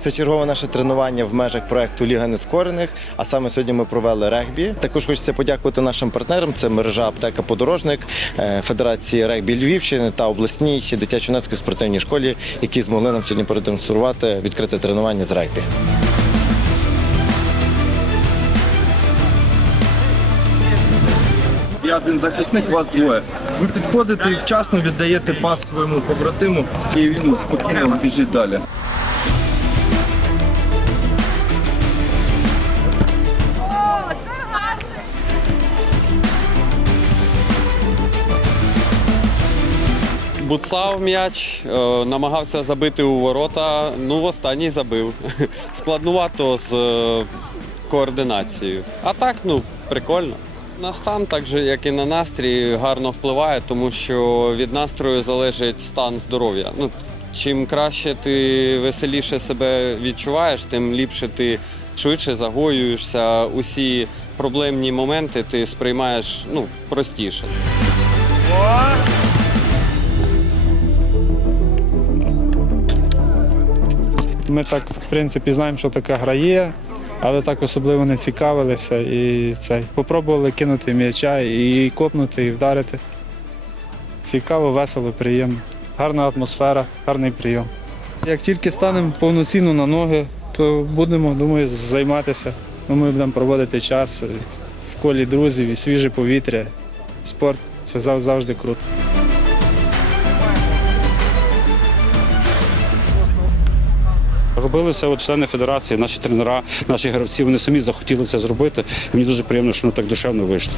Це чергове наше тренування в межах проекту Ліга нескорених. А саме сьогодні ми провели регбі. Також хочеться подякувати нашим партнерам. Це мережа аптека Подорожник, е, Федерації регбі Львівщини та обласній дитячо-юнацькій спортивній школі, які змогли нам сьогодні продемонструвати відкрите тренування з регбі. Я один захисник, вас двоє. Ви підходите і вчасно віддаєте пас своєму побратиму, і він спокійно біжить далі. Буцав м'яч, е, намагався забити у ворота. Ну, в останній забив. Складнувато з е, координацією. А так, ну, прикольно. На стан, так же, як і на настрій, гарно впливає, тому що від настрою залежить стан здоров'я. Ну, чим краще ти веселіше себе відчуваєш, тим ліпше ти швидше загоюєшся. Усі проблемні моменти ти сприймаєш ну, простіше. Ми так, в принципі, знаємо, що така гра є, але так особливо не цікавилися і цей. Попробували кинути м'яча і копнути, і вдарити. Цікаво, весело, приємно. Гарна атмосфера, гарний прийом. Як тільки станемо повноцінно на ноги, то будемо, думаю, займатися. Ну, Ми будемо проводити час в колі друзів і свіже повітря. Спорт це завжди круто. Робили це от члени федерації, наші тренера, наші гравці. Вони самі захотіли це зробити. І мені дуже приємно, що воно так душевно вийшло.